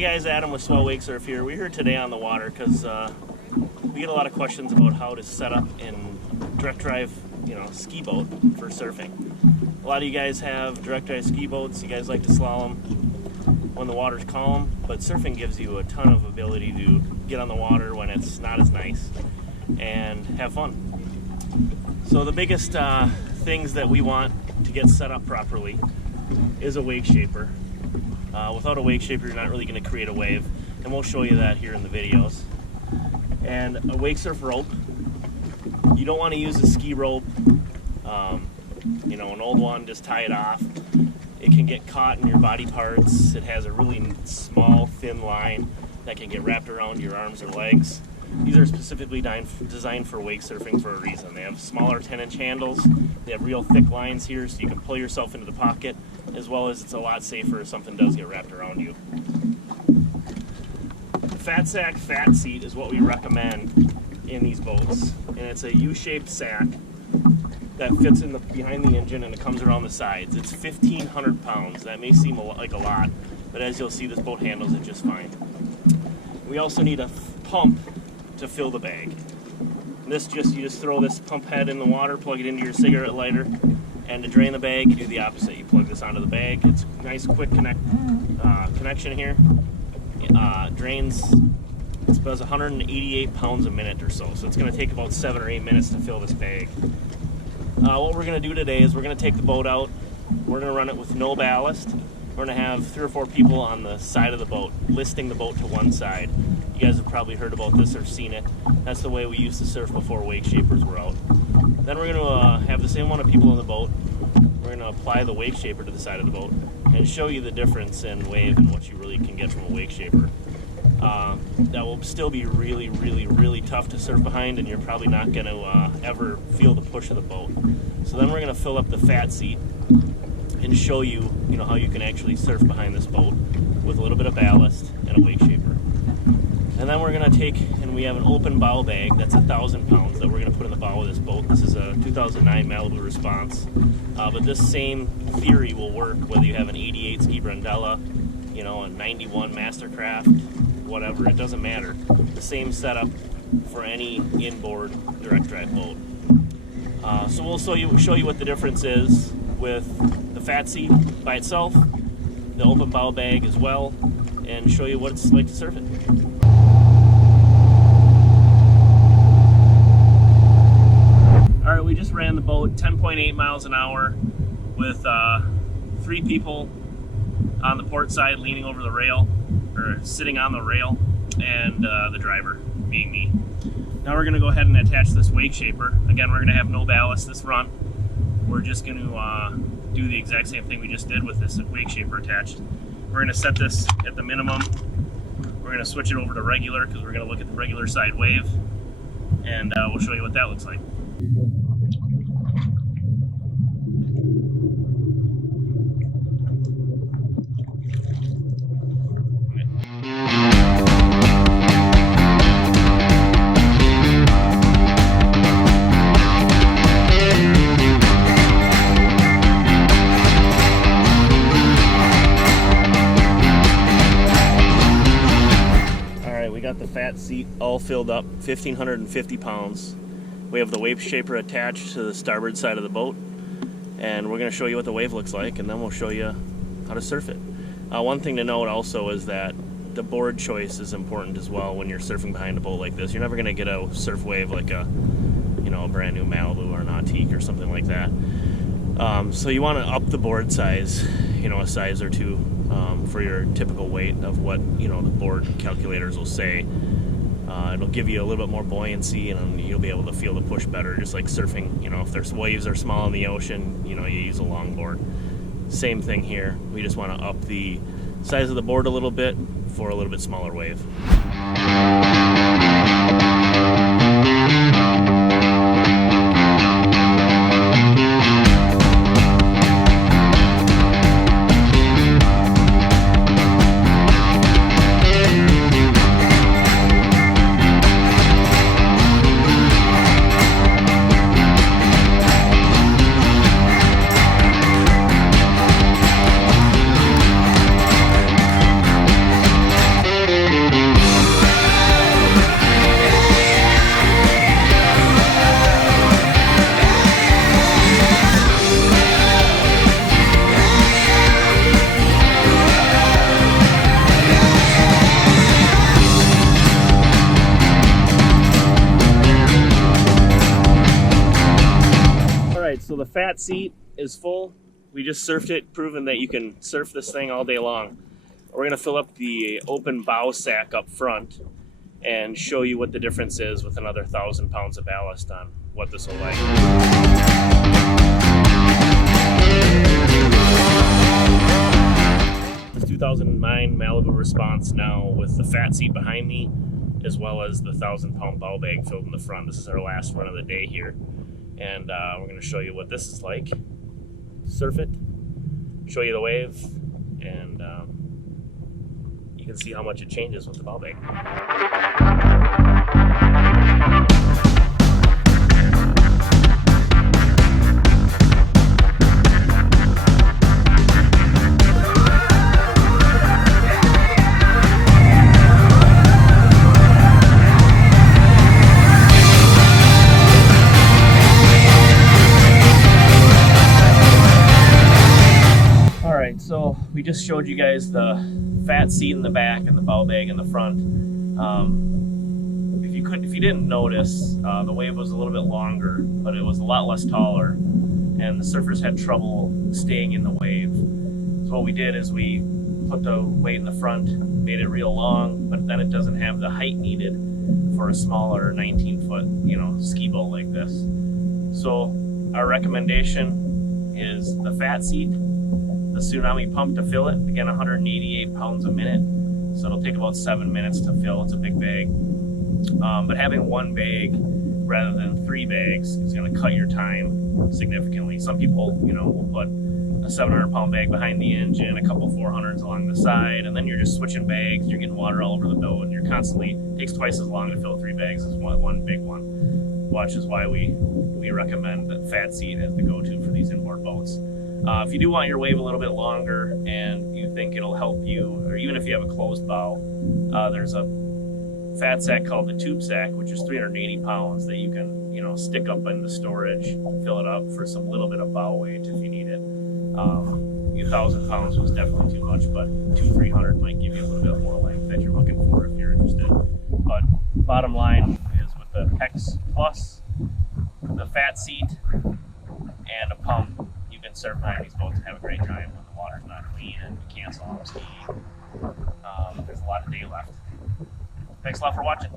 Hey guys, Adam with Swell Wakesurf here. We're here today on the water because we get a lot of questions about how to set up and direct drive, ski boat for surfing. A lot of you guys have direct drive ski boats. You guys like to slalom when the water's calm, but surfing gives you a ton of ability to get on the water when it's not as nice and have fun. So the biggest things that we want to get set up properly is a wake shaper. Without a wake shaper, you're not really going to create a wave, and we'll show you that here in the videos. And a wake surf rope, you don't want to use a ski rope, an old one, just tie it off. It can get caught in your body parts. It has a really small, thin line that can get wrapped around your arms or legs. These are specifically designed for wake surfing for a reason. They have smaller 10-inch handles. They have real thick lines here so you can pull yourself into the pocket, as well as it's a lot safer if something does get wrapped around you. The fat sack fat seat is what we recommend in these boats. And it's a U-shaped sack that fits in behind the engine, and it comes around the sides. It's 1,500 pounds. That may seem like a lot, but as you'll see, this boat handles it just fine. We also need a pump to fill the bag. You just throw this pump head in the water, plug it into your cigarette lighter, and to drain the bag, you do the opposite. You plug this onto the bag. It's a nice, quick connection here. Drains, it does 188 pounds a minute or so it's going to take about 7 or 8 minutes to fill this bag. What we're going to do today is we're going to take the boat out. We're going to run it with no ballast. We're going to have 3 or 4 people on the side of the boat, listing the boat to one side. You guys have probably heard about this or seen it. That's the way we used to surf before wake shapers were out. Then we're going to have the same amount of people in the boat. We're going to apply the wake shaper to the side of the boat and show you the difference in wave and what you really can get from a wake shaper. That will still be really, really, really tough to surf behind, and you're probably not going to ever feel the push of the boat. So then we're going to fill up the fat seat and show you, how you can actually surf behind this boat with a little bit of ballast and a wake shaper. And then we're going to take, and we have an open bow bag that's 1,000 pounds that we're going to put in the bow of this boat. This is a 2009 Malibu Response, but this same theory will work whether you have an 88 Ski Brandella, a 91 Mastercraft, whatever, it doesn't matter. The same setup for any inboard direct drive boat. So we'll show you what the difference is with the fat seat by itself, the open bow bag as well, and show you what it's like to surf it. Alright, we just ran the boat 10.8 miles an hour with 3 people on the port side leaning over the rail, or sitting on the rail, and the driver being me. Now we're going to go ahead and attach this wake shaper. Again, we're going to have no ballast this run. We're just going to do the exact same thing we just did with this wake shaper attached. We're going to set this at the minimum. We're going to switch it over to regular because we're going to look at the regular side wave, and we'll show you what that looks like. The fat seat all filled up, 1,550 pounds. We have the wave shaper attached to the starboard side of the boat, and we're going to show you what the wave looks like, and then we'll show you how to surf it. One thing to note also is that the board choice is important as well when you're surfing behind a boat like this. You're never going to get a surf wave like a brand new Malibu or an Antique or something like that. So you want to up the board size, a size or 2. For your typical weight of what the board calculators will say. It'll give you a little bit more buoyancy, and you'll be able to feel the push better, just like surfing. If there's waves are small in the ocean, you use a longboard. Same thing here. We just want to up the size of the board a little bit for a little bit smaller wave. fat seat is full. We just surfed it, proving that you can surf this thing all day long. We're gonna fill up the open bow sack up front and show you what the difference is with another 1,000 pounds of ballast on what this will like. This 2009 Malibu Response now with the fat seat behind me, as well as the 1,000-pound bow bag filled in the front. This is our last run of the day here. And we're gonna show you what this is like. Surf it, show you the wave, and you can see how much it changes with the bow bag. So we just showed you guys the fat seat in the back and the bow bag in the front. If you didn't notice, the wave was a little bit longer, but it was a lot less taller, and the surfers had trouble staying in the wave. So what we did is we put the weight in the front, made it real long, but then it doesn't have the height needed for a smaller 19-foot, ski boat like this. So our recommendation is the fat seat. The Tsunami pump to fill it, again 188 pounds a minute, so it'll take about 7 minutes to fill. It's a big bag, but having one bag rather than 3 bags is going to cut your time significantly. Some people, will put a 700-pound bag behind the engine, a couple 400s along the side, and then you're just switching bags. You're getting water all over the boat, and it takes twice as long to fill 3 bags as one big one. Which is why we recommend the fat seat as the go-to for these inboard boats. If you do want your wave a little bit longer and you think it'll help you, or even if you have a closed bow, there's a fat sack called the tube sack, which is 380 pounds that you can, stick up in the storage, fill it up for some little bit of bow weight if you need it. 1,000 pounds was definitely too much, but 200-300 might give you a little bit more length that you're looking for if you're interested. But bottom line is with the Hex Plus, the fat seat, and a pump, you can surf behind these boats and have a great time when the water's not clean and you cancel on skiing. There's a lot of day left. Thanks a lot for watching.